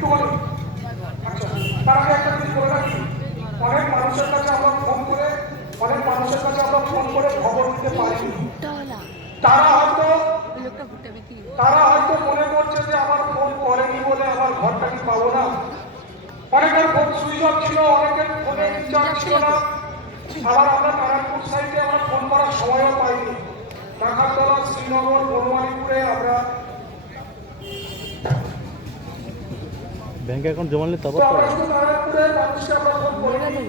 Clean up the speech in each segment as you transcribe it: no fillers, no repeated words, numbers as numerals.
একটুখানি আচ্ছা তার আগে একটা জিনিস বলে রাখি, অনেক মানুষের কাছে আমরা ফোন করে খবর দিতে পারিনি। তারা হয়তো মনে করছে যে আমার ফোন করেনি বলে আমার ঘরটাকে পাবো না। অনেকের ফোন সুইচ অফ ছিল, অনেকের ফোনে রিচার্জ ছিল না। আবার আমরা নারায়ণপুর সাইডে আমরা ফোন করার সময়ও পাইনি। নাখারতলা, শ্রীনগর, বনমালীপুরে আমরা ব্যাংকে অ্যাকাউন্ট জমা নিলে তারপর নারায়ণপুরের মানুষকে আমরা ফোন করিনি।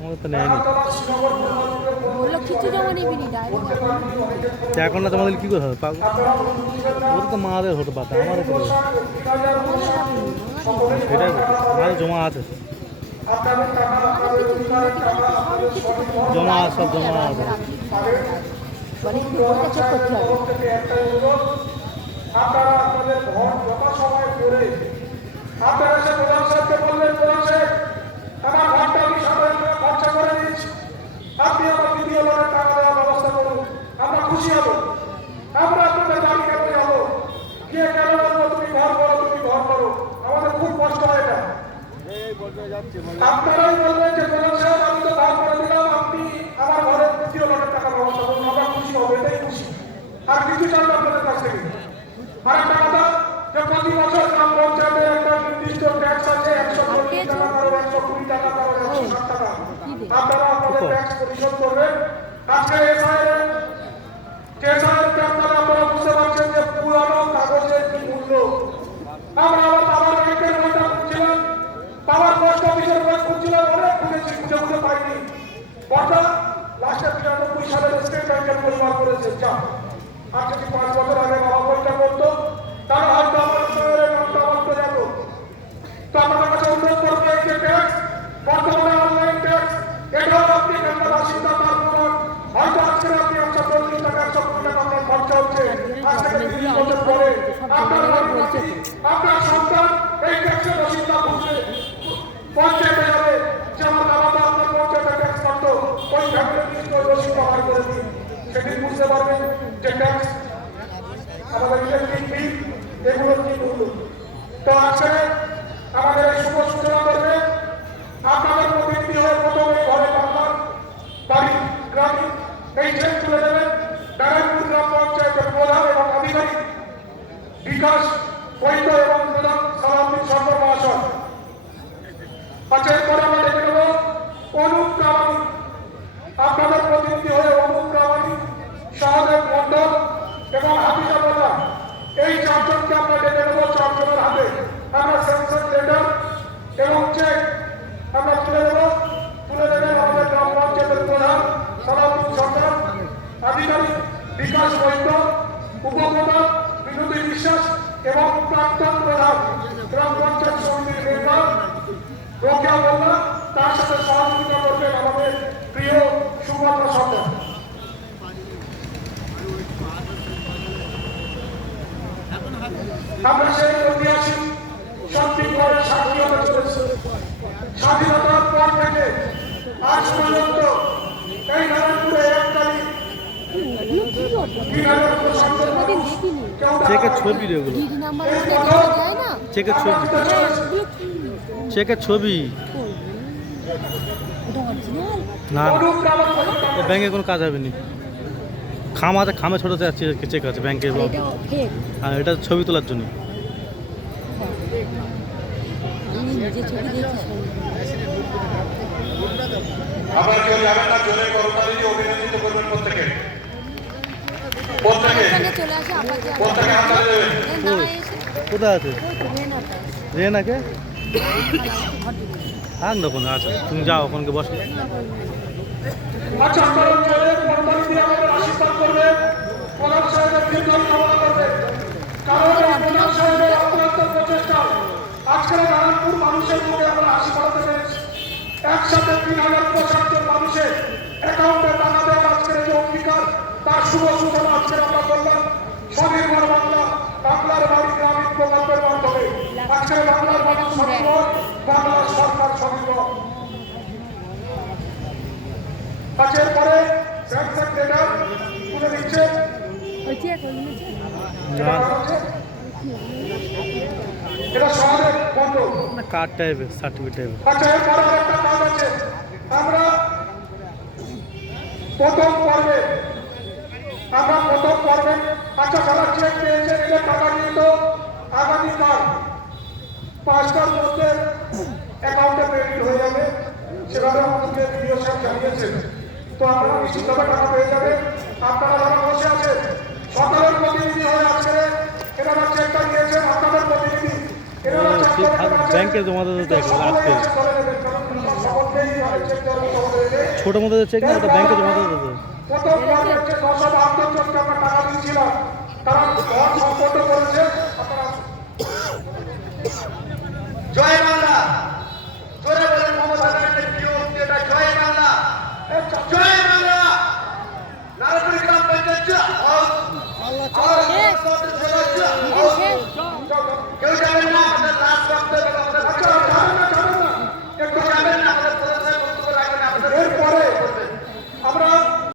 আমাদের তো নেয়নি। বললো কিছু জমা নিবি নি এখন না জমা দিলে কী করে হবে? ওদের তো মাদের হতে পারত, আমাদের তো এটাই আমাদের জমা আছে, জমা আছে, সব জমা আছে। আপনারা আপনাদের ভোট যথাসময়ে করে আপনারা এসে প্রধান সাহেবকে বললেন, প্রধান সাহেব আমার ঘরটা আমি সাধারণ খরচা করে দিয়েছি, আপনি আমার দ্বিতীয় লোনের টাকা দেওয়ার ব্যবস্থা করুন, আমরা খুশি হব। আমরা আপনাদের বাড়ি কেন যাবো, গিয়ে কেন বলবো তুমি ঘর করো, তুমি ঘর করো, আমাদের খুব কষ্ট হয় এটা। আপনারাই বললেন যে প্রধান সাহেব আমি তো ঘর করে দিলাম, আপনি আমার ঘরের দ্বিতীয় লোনের টাকা ব্যবস্থা করুন, আমরা খুশি হবো, এটাই খুশি। আর কিছু চাইবো আপনাদের কাছ থেকে। আর একটা কথা, যে প্রতি বছর গ্রাম পঞ্চায়েতের একটা নির্দিষ্ট ট্যাক্স আছে, 140 টাকা কারো, 120 টাকা কারো, 160 টাকা। আপনারা আপনাদের ট্যাক্স পরিশোধ করবেন। আজকে এসআইয়ের আপনারা বুঝতে পারছেন যে পুরানো কাগজের কি মূল্য। আমরা আবার বাবার ব্যাংকের বইটা খুঁজছিলাম, বাবার পোস্ট অফিসের বই খুঁজছিলাম, অনেক খুঁজেছি, খুঁজে পাইনি। বর্তা লাস্টে 93 সালে স্টেট ব্যাংকের পরিবার করেছে। যা আর যদি 5 বছর আগে বাবা বইটা করতো তাহলে হয়তো আমার শহরের নামটা বলতে যেত। তো আপনার কাছে অনুরোধ করবো, এই যে ট্যাক্স বর্তমানে অনলাইন ট্যাক্স, এটাও আপনি একটা বাসিন্দা তার প্রমাণ। হয়তো আজকে আপনি 140 টাকা 120 টাকা আপনার খরচা হচ্ছে, আজ থেকে 30 বছর পরে আপনার সন্তান এই ট্যাক্সের রসিদটা বুঝবে, পঞ্চায়েতে যাবে যে আমার বাবা তো আপনার পঞ্চায়েতে ট্যাক্স করতো, ওই ফ্যামিলির লিস্ট ওই রসিদ ব্যবহার করে দিন, সেদিন বুঝতে পারবেন যে ট্যাক্স আমাদের ইলেকট্রিক বিল এগুলোর কি মূল্য। তো আজকে আমাদের এই শুভ সূচনা করবে আপনাদের প্রতিনিধি হয়ে প্রথমে ঘরে বাংলার বাড়ি গ্রামীণ এই চেক তুলে দেবেন নারায়ণপুর গ্রাম পঞ্চায়েতের প্রধান এবং আধিকারিক বিকাশ বৈদ্য এবং প্রধান সালাউদ্দিন সরকার মহাশয়। আচ্ছা, এরপরে আমরা দেখে নেব অনুপ প্রামাণিক, আপনাদের প্রতিনিধি হয়ে অনুপ প্রামাণিক, সহদেব মন্ডল এবং হাফিজা মোল্লা, এই 4 জনকে আমরা ডেকে নেব। 4 জনের হাতে আমরা স্যাংশন লেটার এবং চেক আমরা তুলে দেবেন আমাদের গ্রাম পঞ্চায়েতের প্রধান সালাউদ্দিন সরকার, আধিকারিক বিকাশ বৈদ্য, উপপ্রধান বিনোদী বিশ্বাস এবং প্রাক্তন প্রধান গ্রাম পঞ্চায়েত সমিতির মেম্বার রোকেয়া মোল্লা। তার সাথে সহযোগিতা করবেন আমাদের প্রিয় সুভদ্রা সরকার। আমরা সেই ঐতিহাসিক শান্তিগড়ের সাক্ষী হতে চলেছি। স্বাধীনতার পর থেকে আজ পর্যন্ত এই নারায়ণপুরে এককালীন চেকের ছবি রে, ওগুলো চেকের ছবি, চেকের ছবি না, ব্যাংকে কোনো কাজ হবে নি। খামে ছোট চেক আছে ব্যাংকে, আর এটা ছবি তোলার জন্য। আমরা কেউ যাবেন না, জোরে করতালি দিয়ে অভিনন্দিত করবেন প্রত্যেকে। কোথায় আছে রেনাকে? থাক না কোনো, আচ্ছা তুমি যাও ওখানকে বসো। আচ্ছা, আপনারা জোরে করতালি দিয়ে আমাদের আশীর্বাদ করবেন, প্রধান সাহেবের দীর্ঘায়ু কামনা করবেন। কারণ প্রধান সাহেবের অক্লান্ত প্রচেষ্টা আজকের নারায়ণপুর মানুষের মুখে আমরা হাসি ফোটাতে পেরেছি। একসাথে 3065 জন মানুষের অ্যাকাউন্টে টাকা দেওয়ার আজকের যে অঙ্গীকার, তার শুভ সূচনা আজকে আমরা করলাম স্বনির্ভর বাংলা, বাংলার বাড়ি গ্রামীণ প্রকল্পের মাধ্যমে। আজকের বাংলার বাড়ি স্বনির্ভর, বাংলার সরকার স্বনির্ভর। আচ্ছা, এরপরে স্যাংশন লেটার তুলে দিচ্ছে। এটা সমাজের বন্ধ। না কার্ড টাইপের সার্টিফিকেট টাইপের। আচ্ছা, এরপরে আরেকটা কাজ আছে। আমরা প্রথম পর্বে আচ্ছা যারা চেক পেয়েছেন এদের টাকা কিন্তু আগামীকাল 5টার মধ্যে অ্যাকাউন্টে ক্রেডিট হয়ে যাবে, সেভাবে আমাদেরকে ভিডিও সাহেব জানিয়েছেন। তো আপনারা নিশ্চিতভাবে টাকা পেয়ে যাবেন। আপনারা যারা বসে আছেন সরকারের প্রতিনিধি হয়ে আজকে এনারা চেকটা দিয়েছেন, আপনাদের প্রতিনিধি এনারা চেক করে দেবেন। ব্যাংকে জমা দিতে একবার আজকে ছোট মতো চেক না, ওটা ব্যাংকে জমা দিতে হবে। প্রথম পর্বে যে 972 জনকে আমরা টাকা দিয়েছিলাম তারা ঘর সম্পন্ন করেছে। আপনারা জয়